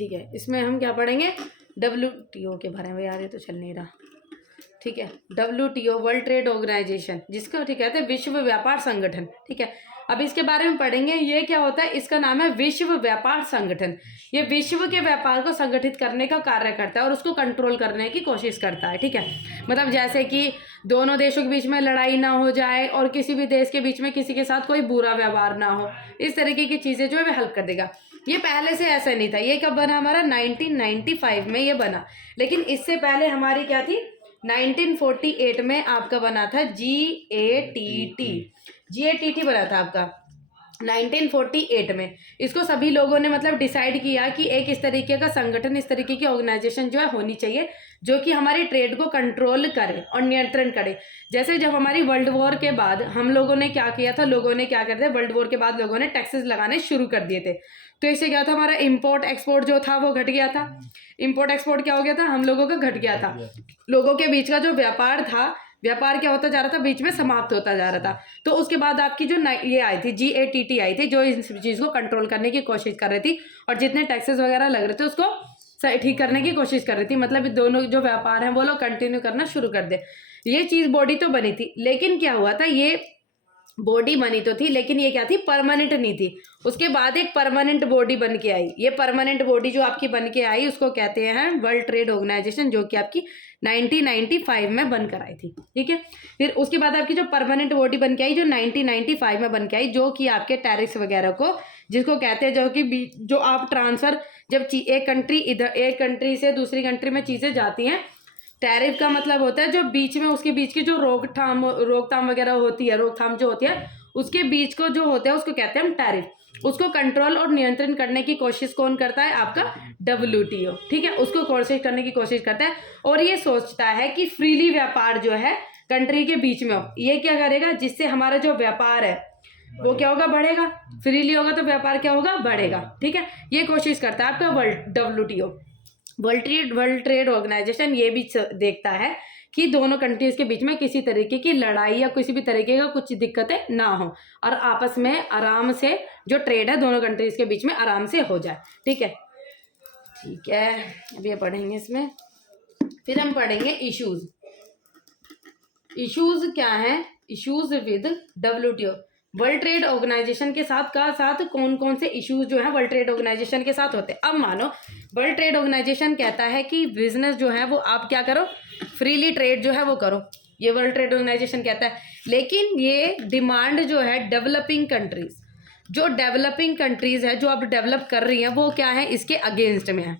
ठीक है, इसमें हम क्या पढ़ेंगे, WTO के बारे में। यार ये तो चल नहीं रहा। ठीक है, WTO वर्ल्ड ट्रेड ऑर्गेनाइजेशन, जिसको ठीक कहते हैं विश्व व्यापार संगठन। ठीक है, अब इसके बारे में पढ़ेंगे। ये क्या होता है, इसका नाम है विश्व व्यापार संगठन। ये विश्व के व्यापार को संगठित करने का कार्य करता है और उसको कंट्रोल करने की कोशिश करता है। ठीक है, मतलब जैसे कि दोनों देशों के बीच में लड़ाई ना हो जाए और किसी भी देश के बीच में किसी के साथ कोई बुरा व्यवहार ना हो, इस तरीके की चीज़ें जो है वह हेल्प कर देगा। ये पहले से ऐसा नहीं था। ये कब बना, हमारा 1995 में ये बना। लेकिन इससे पहले हमारी क्या थी, 1948 में आपका बना था GATT बना था आपका 1948 में। इसको सभी लोगों ने मतलब डिसाइड किया कि एक इस तरीके का संगठन, इस तरीके की ऑर्गेनाइजेशन जो है होनी चाहिए, जो कि हमारी ट्रेड को कंट्रोल करे और नियंत्रण करे। जैसे जब हमारी वर्ल्ड वॉर के बाद हम लोगों ने क्या किया था, लोगों ने क्या करते, वर्ल्ड वॉर के बाद लोगों ने टैक्सेस लगाने शुरू कर दिए थे। तो इससे क्या था, हमारा इम्पोर्ट एक्सपोर्ट जो था वो घट गया था। इम्पोर्ट एक्सपोर्ट क्या हो गया था, हम लोगों का घट गया था। लोगों के बीच का जो व्यापार था, व्यापार क्या होता जा रहा था, बीच में समाप्त होता जा रहा था। तो उसके बाद आपकी जो ये आई थी GATT आई थी, जो इस चीज़ को कंट्रोल करने की कोशिश कर रही थी और जितने टैक्सेस वगैरह लग रहे थे उसको ठीक करने की कोशिश कर रही थी। मतलब दोनों जो व्यापार हैं वो लोग कंटिन्यू करना शुरू कर दे। ये चीज़ बॉडी तो बनी थी, लेकिन क्या हुआ था, ये बॉडी बनी तो थी लेकिन ये क्या थी, परमानेंट नहीं थी। उसके बाद एक परमानेंट बॉडी बन के आई। ये परमानेंट बॉडी जो आपकी बन के आई उसको कहते हैं वर्ल्ड ट्रेड ऑर्गेनाइजेशन, जो कि आपकी 1995 में बनकर आई थी। ठीक है, फिर उसके बाद आपकी जो परमानेंट बॉडी बन के आई, जो 1995 में बन के आई, जो कि आपके टैरिफ्स वगैरह को, जिसको कहते हैं, जो कि जो आप ट्रांसफर, जब एक कंट्री इधर, एक कंट्री से दूसरी कंट्री में चीज़ें जाती हैं, टैरिफ का मतलब होता है जो बीच में, उसके बीच की जो रोकथाम वगैरह होती है, रोकथाम जो होती है उसके बीच को जो होता है उसको कहते हैं हम टैरिफ। उसको कंट्रोल और नियंत्रण करने की कोशिश कौन करता है, आपका WTO। ठीक है, उसको कोशिश करने की कोशिश करता है और ये सोचता है कि फ्रीली व्यापार जो है कंट्री के बीच में हो। ये क्या करेगा, जिससे हमारा जो व्यापार है वो क्या होगा, बढ़ेगा। फ्रीली होगा तो व्यापार क्या होगा, बढ़ेगा। ठीक है, ये कोशिश करता है आपका WTO वर्ल्ड ट्रेड ऑर्गेनाइजेशन। ये भी देखता है कि दोनों कंट्रीज के बीच में किसी तरीके की लड़ाई या किसी भी तरीके का कुछ दिक्कतें ना हो और आपस में आराम से जो ट्रेड है दोनों कंट्रीज के बीच में आराम से हो जाए। ठीक है, ठीक है, अब ये पढ़ेंगे इसमें। फिर हम पढ़ेंगे इश्यूज। इश्यूज क्या है, issues with WTO world trade organisation के साथ कौन कौन से इश्यूज जो है वर्ल्ड ट्रेड ऑर्गेनाइजेशन के साथ होते हैं। अब मानो वर्ल्ड ट्रेड ऑर्गेनाइजेशन कहता है कि बिजनेस जो है वो आप क्या करो, फ्रीली ट्रेड जो है वो करो, ये वर्ल्ड ट्रेड ऑर्गेनाइजेशन कहता है। लेकिन ये डिमांड जो है डेवलपिंग कंट्रीज, जो डेवलपिंग कंट्रीज है, जो अब डेवलप कर रही हैं, वो क्या है, इसके अगेंस्ट में है।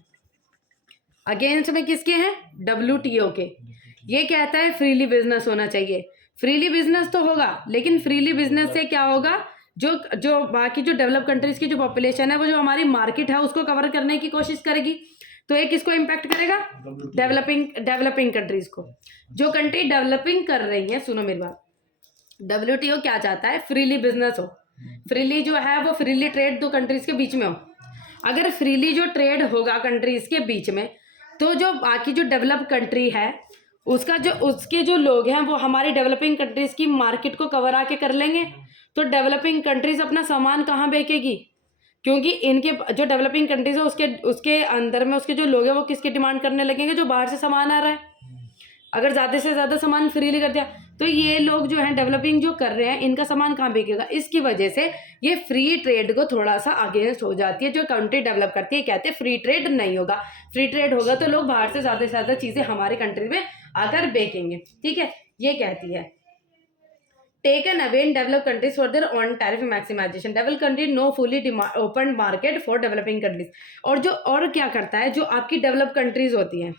अगेंस्ट में किसके हैं, WTO के। ये कहता है फ्रीली बिजनेस होना चाहिए। फ्रीली बिजनेस तो होगा, लेकिन फ्रीली बिजनेस से क्या होगा, जो बाकी जो डेवलप कंट्रीज की जो पॉपुलेशन है, वो जो हमारी मार्केट है उसको कवर करने की कोशिश करेगी। तो ये किसको इम्पैक्ट करेगा, डेवलपिंग कंट्रीज को। जो कंट्री डेवलपिंग कर रही है, सुनो मेरी बात, WTO क्या चाहता है, फ्रीली बिजनेस हो। फ्रीली जो है वो फ्रीली ट्रेड दो कंट्रीज के बीच में हो। अगर फ्रीली जो ट्रेड होगा कंट्रीज के बीच में, तो जो बाकी जो डेवलप कंट्री है उसके जो लोग हैं वो हमारी डेवलपिंग कंट्रीज की मार्केट को कवर आके कर लेंगे। तो डेवलपिंग कंट्रीज अपना सामान कहाँ बेचेगी, क्योंकि इनके जो डेवलपिंग कंट्रीज है उसके अंदर में उसके जो लोग हैं वो किसकी डिमांड करने लगेंगे, जो बाहर से सामान आ रहा है। अगर ज़्यादा से ज़्यादा सामान फ्रीली कर दिया तो ये लोग जो हैं डेवलपिंग जो कर रहे हैं, इनका सामान कहाँ बिकेगा। इसकी वजह से ये फ्री ट्रेड को थोड़ा सा अगेंस्ट हो जाती है। जो कंट्री डेवलप करती है कहते हैं फ्री ट्रेड नहीं होगा, फ्री ट्रेड होगा तो लोग बाहर से ज़्यादा चीज़ें हमारे कंट्री में आकर बेचेंगे। ठीक है, ये कहती है taken away in developed countries for their own tariff maximization. Developed country no fully open market for developing countries. और क्या करता है, जो आपकी डेवलप कंट्रीज होती हैं,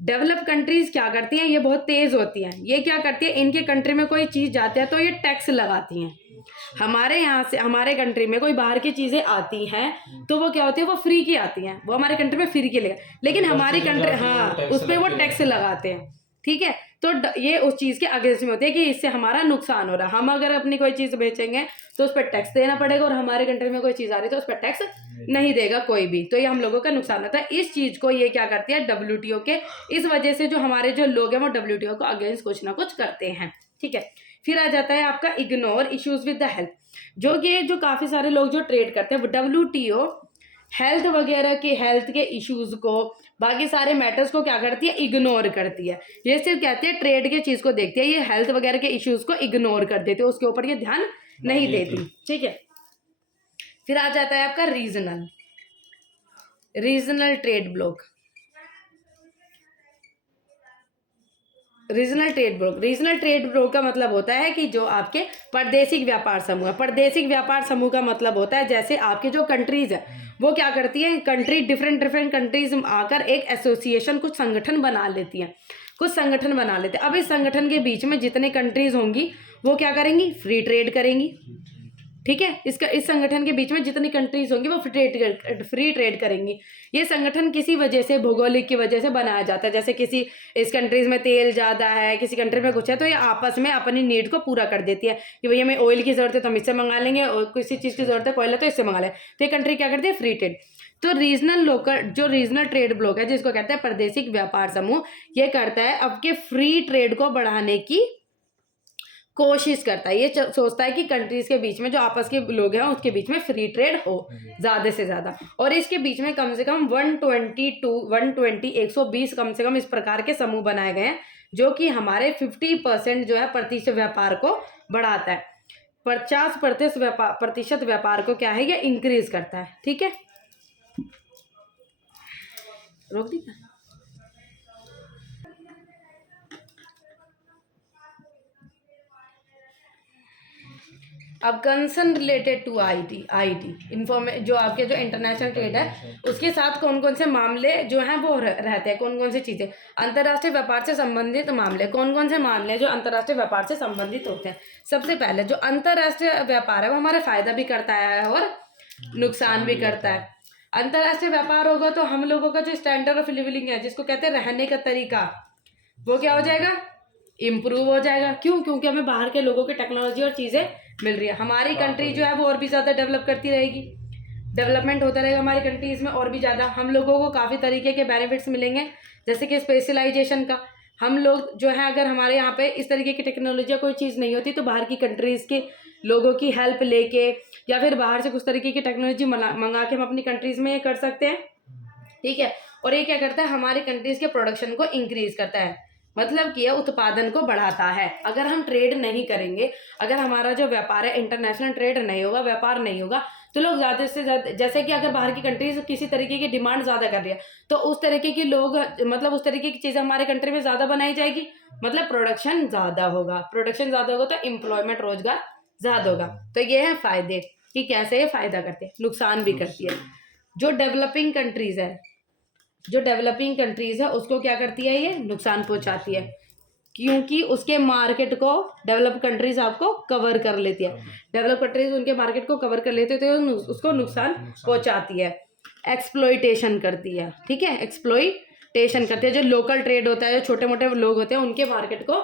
डेवलप कंट्रीज क्या करती हैं, ये बहुत तेज होती हैं। ये क्या करती है, इनके कंट्री में कोई चीज़ जाती है तो ये टैक्स लगाती हैं। हमारे यहाँ से हमारे कंट्री में कोई बाहर की चीज़ें आती हैं तो वो क्या होती है, वो फ्री की आती हैं, वो हमारे कंट्री में फ्री की लेगा, लेकिन हमारी कंट्री हाँ उस पर वो टैक्स लगाते हैं। ठीक है, तो ये उस चीज़ के अगेंस्ट में होती है कि इससे हमारा नुकसान हो रहा है। हम अगर अपनी कोई चीज़ बेचेंगे तो उस पर टैक्स देना पड़ेगा और हमारे कंट्री में कोई चीज़ आ रही है तो उस पर टैक्स नहीं देगा कोई भी, तो ये हम लोगों का नुकसान होता है। इस चीज़ को ये क्या करती है, WTO के, इस वजह से जो हमारे जो लोग हैं वो WTO को अगेंस्ट कुछ ना कुछ करते हैं। ठीक है, फिर आ जाता है आपका ignore issues with the health. जो काफ़ी सारे लोग जो ट्रेड करते हैं, WTO हेल्थ वगैरह के हेल्थ के इश्यूज को, बाकी सारे मैटर्स को क्या करती है, इग्नोर करती है। ये सिर्फ कहती है ट्रेड के चीज़ को देखती है, ये हेल्थ वगैरह के इश्यूज को इग्नोर कर देती है, उसके ऊपर ये ध्यान नहीं देती। ठीक है, फिर आ जाता है आपका regional trade block. Regional trade block का मतलब होता है कि जो आपके प्रादेशिक व्यापार समूह है। प्रादेशिक व्यापार समूह का मतलब होता है जैसे आपके जो कंट्रीज है वो क्या करती है, डिफरेंट कंट्रीज आकर एक एसोसिएशन, कुछ संगठन बना लेती हैं, अब इस संगठन के बीच में जितने कंट्रीज होंगी वो क्या करेंगी, फ्री ट्रेड करेंगी। ठीक है, इस संगठन के बीच में जितनी कंट्रीज होंगी वो फ्री ट्रेड करेंगी। ये संगठन किसी वजह से, भौगोलिक की वजह से बनाया जाता है, जैसे किसी इस कंट्रीज में तेल ज़्यादा है, किसी कंट्री में कुछ है, तो ये आपस में अपनी नीड को पूरा कर देती है कि भैया हमें ऑयल की ज़रूरत है तो हम इससे मंगा लेंगे, और किसी चीज़ की ज़रूरत है, कोयला, तो इससे मंगा लें। तो ये कंट्री क्या करती है, फ्री ट्रेड। तो रीजनल ट्रेड ब्लॉक है जिसको कहते हैं प्रादेशिक व्यापार समूह, ये करता है आपके फ्री ट्रेड को बढ़ाने की कोशिश करता है। ये सोचता है कि कंट्रीज के बीच में जो आपस के लोग हैं उसके बीच में फ्री ट्रेड हो ज़्यादा से ज़्यादा, और इसके बीच में कम से कम 120 कम से कम इस प्रकार के समूह बनाए गए हैं जो कि हमारे 50% जो है प्रतिशत व्यापार को बढ़ाता है, 50% व्यापार को क्या है, ये इंक्रीज करता है। ठीक है, रोक दी। अब कंसर्न रिलेटेड टू आईटी जो आपके जो इंटरनेशनल ट्रेड है उसके साथ कौन कौन से मामले जो हैं वो रहते हैं, कौन कौन सी चीज़ें, अंतर्राष्ट्रीय व्यापार से संबंधित मामले, कौन कौन से मामले जो अंतर्राष्ट्रीय व्यापार से संबंधित होते हैं। सबसे पहले जो अंतर्राष्ट्रीय व्यापार है वो हमारा फायदा भी करता है और नुकसान भी करता है। अंतर्राष्ट्रीय व्यापार होगा तो हम लोगों का जो स्टैंडर्ड ऑफ लिविंग है, जिसको कहते हैं रहने का तरीका, वो क्या हो जाएगा, इम्प्रूव हो जाएगा। क्यों? क्योंकि हमें बाहर के लोगों की टेक्नोलॉजी और चीज़ें मिल रही है, हमारी कंट्री जो है वो और भी ज़्यादा डेवलप करती रहेगी, डेवलपमेंट होता रहेगा हमारी कंट्रीज़ में और भी ज़्यादा। हम लोगों को काफ़ी तरीके के बेनिफिट्स मिलेंगे, जैसे कि स्पेशलाइजेशन का। हम लोग जो है अगर हमारे यहाँ पे इस तरीके की टेक्नोलॉजी या कोई चीज़ नहीं होती तो बाहर की कंट्रीज़ के लोगों की हेल्प लेके या फिर बाहर से कुछ तरीके की टेक्नोलॉजी मंगा के हम अपनी कंट्रीज़ में ये कर सकते हैं। ठीक है, और ये क्या करता है, हमारी कंट्रीज़ के प्रोडक्शन को इंक्रीज करता है, मतलब कि यह उत्पादन को बढ़ाता है। अगर हम ट्रेड नहीं करेंगे, अगर हमारा जो व्यापार है इंटरनेशनल ट्रेड नहीं होगा, व्यापार नहीं होगा, तो लोग ज़्यादा से ज़्यादा, जैसे कि अगर बाहर की कंट्रीज किसी तरीके की डिमांड ज़्यादा कर रही है तो उस तरीके की लोग, मतलब उस तरीके की चीज़ें हमारे कंट्री में ज़्यादा बनाई जाएगी, मतलब प्रोडक्शन ज़्यादा होगा तो एम्प्लॉयमेंट, रोजगार ज़्यादा होगा। तो ये है फ़ायदे कि कैसे ये फ़ायदा करते हैं, नुकसान भी करती है। जो डेवलपिंग कंट्रीज़ है उसको क्या करती है, ये नुकसान पहुंचाती है, क्योंकि उसके मार्केट को डेवलप कंट्रीज आपको कवर कर लेती है, डेवलप कंट्रीज उनके मार्केट को कवर कर लेते हैं तो उसको नुकसान पहुंचाती है। एक्सप्लॉइटेशन करती है, ठीक है, एक्सप्लॉइटेशन करती है। जो लोकल ट्रेड होता है, जो छोटे मोटे लोग होते हैं उनके मार्केट को,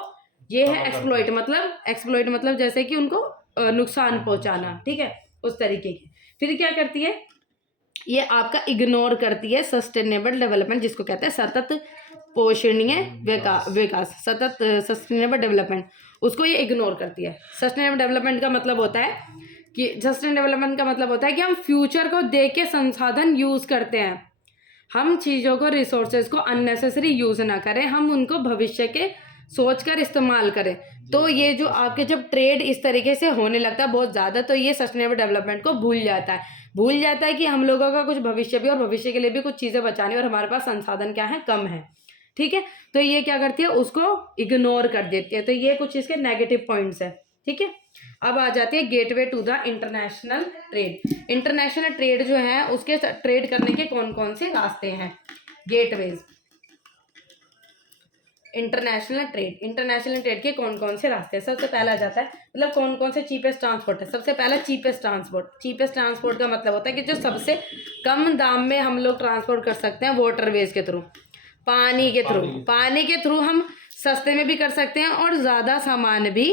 ये है एक्सप्लॉइट मतलब जैसे कि उनको नुकसान पहुंचाना। ठीक है, उस तरीके की। फिर क्या करती है, ये आपका इग्नोर करती है सस्टेनेबल डेवलपमेंट, जिसको कहते हैं सतत पोषणीय विकास, सस्टेनेबल डेवलपमेंट, उसको ये इग्नोर करती है। सस्टेनेबल डेवलपमेंट का मतलब होता है कि हम फ्यूचर को देख के संसाधन यूज़ करते हैं, हम चीज़ों को, रिसोर्सेज को अननेसेसरी यूज़ ना करें, हम उनको भविष्य के सोचकर इस्तेमाल करें। तो ये जो आपके जब ट्रेड इस तरीके से होने लगता है बहुत ज़्यादा, तो ये सस्टेनेबल डेवलपमेंट को भूल जाता है कि हम लोगों का कुछ भविष्य भी, और भविष्य के लिए भी कुछ चीज़ें बचानी, और हमारे पास संसाधन क्या है, कम है। ठीक है, तो ये क्या करती है, उसको इग्नोर कर देती है। तो ये कुछ इसके नेगेटिव पॉइंट्स है। ठीक है, अब आ जाती है gateway to the international trade. International trade जो है उसके ट्रेड करने के कौन कौन से रास्ते हैं, गेटवेज। इंटरनेशनल ट्रेड के कौन कौन से रास्ते हैं। सबसे पहला आ जाता है, मतलब कौन कौन से चीपेस्ट ट्रांसपोर्ट है। सबसे पहला चीपेस्ट ट्रांसपोर्ट का मतलब होता है कि जो सबसे कम दाम में हम लोग ट्रांसपोर्ट कर सकते हैं, वाटरवेज के थ्रू, पानी के थ्रू हम सस्ते में भी कर सकते हैं और ज़्यादा सामान भी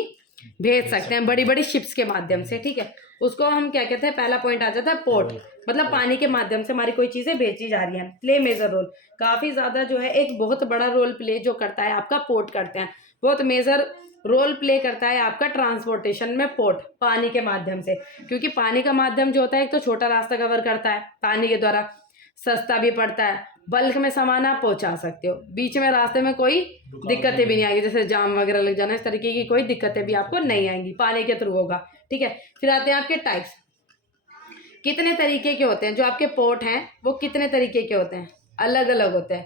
भेज सकते हैं, बड़ी बड़ी शिप्स के माध्यम से। ठीक है, उसको हम क्या कहते हैं, पहला पॉइंट आ जाता है पोर्ट, मतलब पानी के माध्यम से हमारी कोई चीज़ें भेजी जा रही हैं। प्ले मेजर रोल, काफ़ी ज़्यादा जो है एक बहुत बड़ा रोल प्ले जो करता है आपका पोर्ट करते हैं, बहुत मेजर रोल प्ले करता है आपका ट्रांसपोर्टेशन में पोर्ट, पानी के माध्यम से, क्योंकि पानी का माध्यम जो होता है एक तो छोटा रास्ता कवर करता है पानी के द्वारा, सस्ता भी पड़ता है, बल्क में सामान आप पहुंचा सकते हो, बीच में रास्ते में कोई दिक्कतें भी नहीं आएगी, जैसे जाम वगैरह लग जाना, इस तरीके की कोई दिक्कतें भी आपको नहीं आएंगी, पानी के थ्रू होगा। ठीक है, फिर आते हैं आपके टाइप्स। कितने तरीके के होते हैं जो आपके पोर्ट हैं, वो कितने तरीके के होते हैं, अलग अलग होते हैं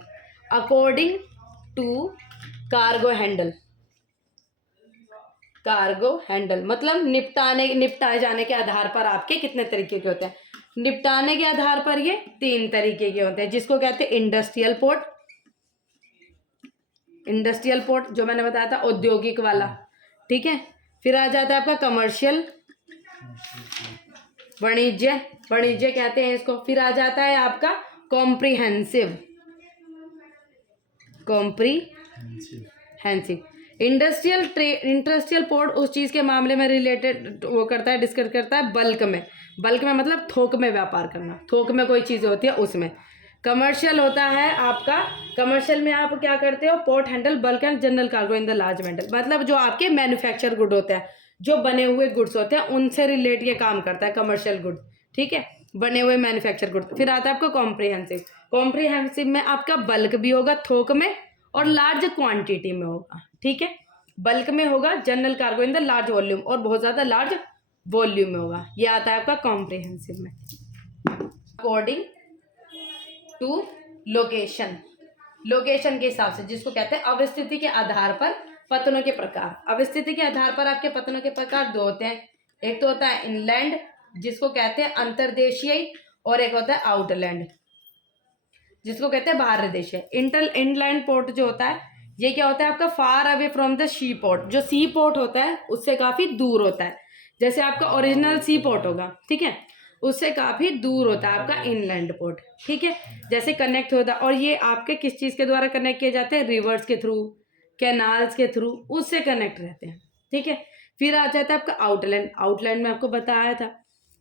according to cargo handle. Cargo handle मतलब निपटाए जाने के आधार पर आपके कितने तरीके के होते हैं। निपटाने के आधार पर ये 3 तरीके के होते हैं, जिसको कहते हैं इंडस्ट्रियल पोर्ट। इंडस्ट्रियल पोर्ट जो मैंने बताया था, औद्योगिक वाला। ठीक है, फिर आ जाता है आपका कमर्शियल, वाणिज्य कहते हैं इसको। फिर आ जाता है आपका कॉम्प्रिहेंसिव। इंडस्ट्रियल पोर्ट उस चीज़ के मामले में रिलेटेड वो करता है, डिस्कस करता है बल्क में मतलब थोक में व्यापार करना, थोक में कोई चीज़ होती है उसमें। कमर्शियल होता है आपका, कमर्शियल में आप क्या करते हो, port handle bulk and general cargo in the large mental, मतलब जो आपके मैन्युफैक्चर गुड होते हैं, जो बने हुए गुड्स होते हैं उनसे रिलेट ये काम करता है कमर्शियल गुड। ठीक है, बने हुए मैन्युफैक्चर गुड। फिर आता है आपका कॉम्प्रिहेंसिव में आपका बल्क भी होगा थोक में और लार्ज क्वांटिटी में होगा। ठीक है, बल्क में होगा general cargo in the large volume और बहुत ज़्यादा लार्ज वॉल्यूम में होगा, ये आता है आपका कॉम्प्रिहेंसिव में। अकॉर्डिंग टू लोकेशन के हिसाब से, जिसको कहते हैं अवस्थिति के आधार पर पतनों के प्रकार। अवस्थिति के आधार पर आपके पतनों के प्रकार 2 होते हैं, एक तो होता है इनलैंड जिसको कहते हैं अंतर्देशीय, और एक होता है आउटलैंड जिसको कहते हैं बाहर देशीय। इनलैंड पोर्ट जो होता है ये क्या होता है आपका, far away from the sea port. जो सी पोर्ट होता है उससे काफ़ी दूर होता है, जैसे आपका ओरिजिनल सी पोर्ट होगा, ठीक है, उससे काफ़ी दूर होता है आपका इनलैंड पोर्ट। ठीक है, जैसे कनेक्ट होता है, और ये आपके किस चीज़ के द्वारा कनेक्ट किए जाते हैं, रिवर्स के थ्रू, कैनाल्स के थ्रू, उससे कनेक्ट रहते हैं। ठीक है, फिर आ जाता है आपका आउटलैंड में आपको बताया था,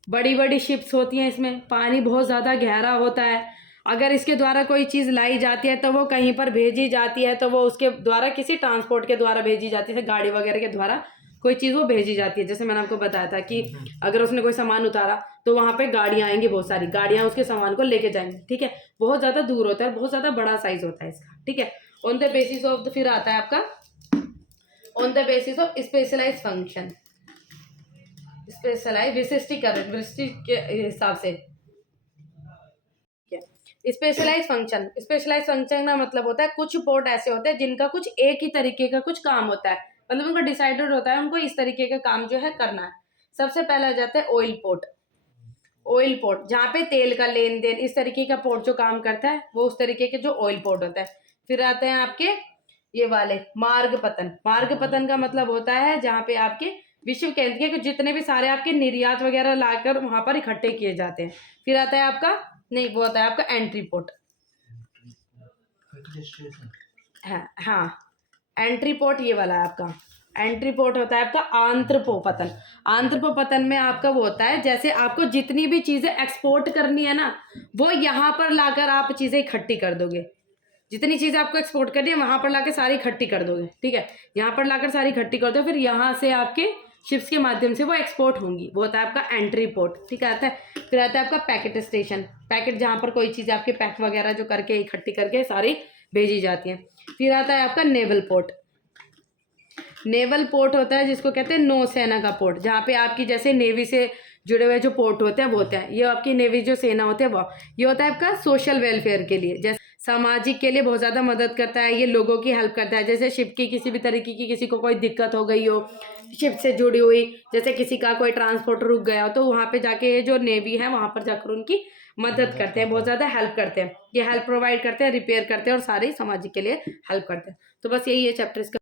बड़ी बड़ी शिप्स होती हैं, इसमें पानी बहुत ज़्यादा गहरा होता है, अगर इसके द्वारा कोई चीज़ लाई जाती है तो वो कहीं पर भेजी जाती है, तो वो उसके द्वारा किसी ट्रांसपोर्ट के द्वारा भेजी जाती है, गाड़ी वगैरह के द्वारा कोई चीज़ वो भेजी जाती है। जैसे मैंने आपको बताया था कि अगर उसने कोई सामान उतारा तो वहाँ पे गाड़ियाँ आएंगी, बहुत सारी गाड़ियाँ उसके सामान को लेके जाएंगी। ठीक है, बहुत ज़्यादा दूर होता है, बहुत ज़्यादा बड़ा साइज होता है इसका। ठीक है, ऑन द बेसिस ऑफ, फिर आता है आपका on the basis of specialize function, विशिष्टीकरण के हिसाब से। स्पेशलाइज फंक्शन का मतलब होता है कुछ पोर्ट ऐसे होते हैं जिनका कुछ एक ही तरीके का कुछ काम होता है, मतलब उनको डिसाइडेड होता है उनको इस तरीके का काम जो है करना है। सबसे पहला आ जाता है ऑयल पोर्ट जहाँ पे तेल का लेन देन, इस तरीके का पोर्ट जो काम करता है वो उस तरीके के जो ऑयल पोर्ट होता है। फिर आते हैं आपके ये वाले मार्ग पतन का मतलब होता है जहाँ पे आपके विश्व केंद्र के जितने भी सारे आपके निर्यात वगैरह लाकर वहां पर इकट्ठे किए जाते हैं। फिर आता है आपका नहीं वो होता है आपका एंट्री पोर्ट। हाँ, एंट्री पोर्ट ये वाला है आपका। एंट्री पोर्ट होता है आपका आंत्रपोपतन में आपका वो होता है जैसे आपको जितनी भी चीज़ें एक्सपोर्ट करनी है ना, वो यहाँ पर लाकर आप चीज़ें इकट्ठी कर दोगे। जितनी चीज़ें आपको एक्सपोर्ट करनी है वहाँ पर लाकर सारी इकट्ठी कर दोगे। ठीक है, यहाँ पर लाकर सारी इकट्ठी कर दो, फिर यहाँ से आपके शिप्स के माध्यम से वो एक्सपोर्ट होंगी, वो होता है आपका एंट्री पोर्ट। ठीक है, आता है। फिर आता है आपका पैकेट स्टेशन, पैकेट जहाँ पर कोई चीज़ आपके पैक वगैरह जो करके इकट्ठी करके सारी भेजी जाती हैं। फिर आता है आपका नेवल पोर्ट होता है जिसको कहते हैं नौसेना का पोर्ट, जहाँ पे आपकी जैसे नेवी से जुड़े हुए जो पोर्ट होते हैं वो होते हैं। ये आपकी नेवी जो सेना होते हैं वो, ये होता है आपका सोशल वेलफेयर के लिए, जैसे सामाजिक के लिए बहुत ज़्यादा मदद करता है, ये लोगों की हेल्प करता है। जैसे शिप की किसी भी तरीके की किसी को कोई दिक्कत हो गई हो शिप से जुड़ी हुई, जैसे किसी का कोई ट्रांसपोर्ट रुक गया हो, तो वहाँ पे जाके ये जो नेवी है वहाँ पर जाकर उनकी मदद करते हैं, बहुत ज़्यादा हेल्प करते हैं। ये हेल्प प्रोवाइड करते हैं, रिपेयर करते हैं और सारे सामाजिक के लिए हेल्प करते हैं। तो बस यही है चैप्टर इसका।